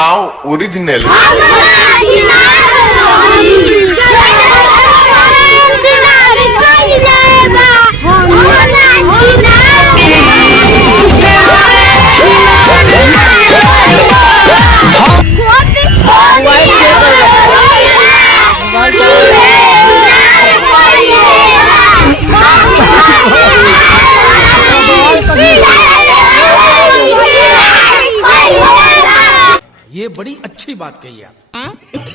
now original. ये बड़ी अच्छी बात कही आप।